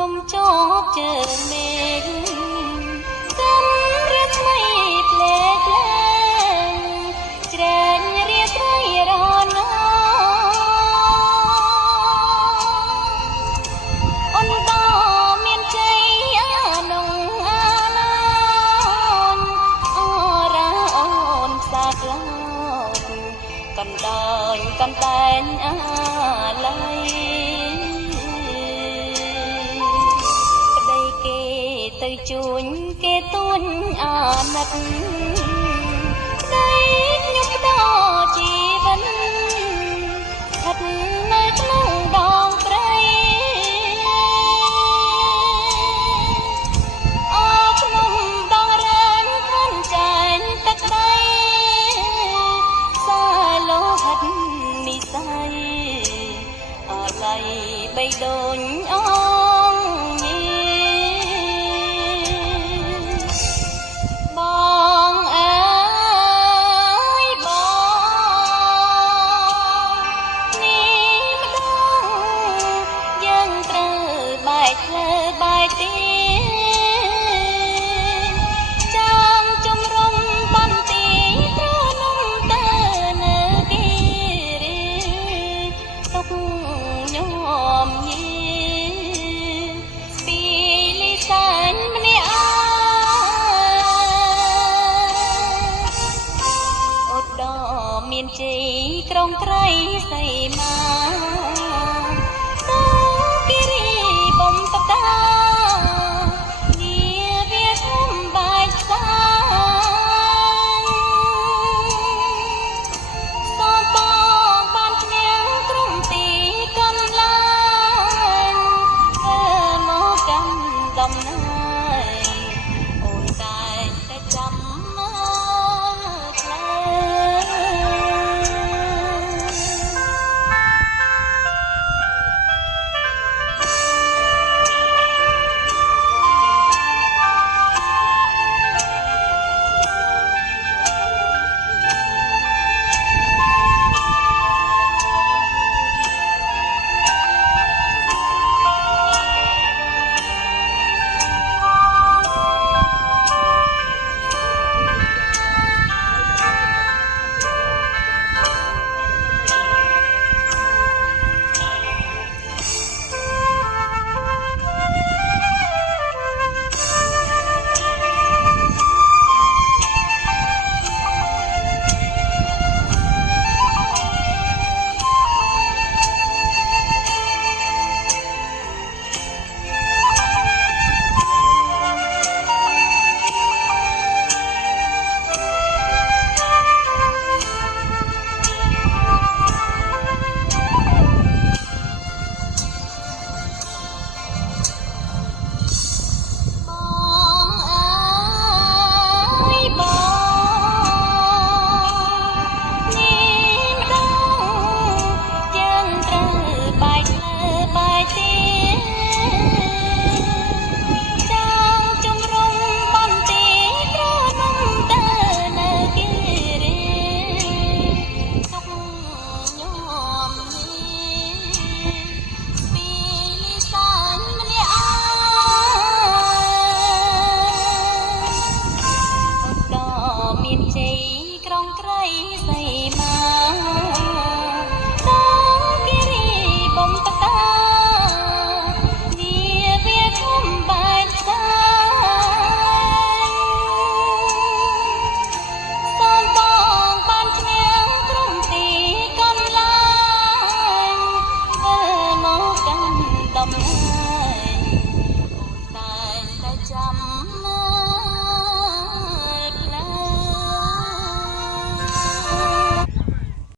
นมจอกเจอเมฆกำเรียกไม่เพลงแรงแจงเรียกไรรอนอนต่อเมียนใจนงอาลอนอราอ่อนสากลอนกันดอยกันแต่งอะไรទៅជួញគេទួញអាណិតប្តីខ្ញុំផ្ដល់ជីវិតស្ថិតនៅក្នុងដងព្រៃអក្នុងដងរែងខនចែងទឹកដីសាលោហិតនិស័យអាឡ័យបីដូនអបាយទីចាំជំរុំបន្ទីប្រនំតើនៅគិរីទុកញោមញីពីលីសាញ់ម្នាក់អត់ដល់មានជ័យក្រុងត្រីសីមាដំ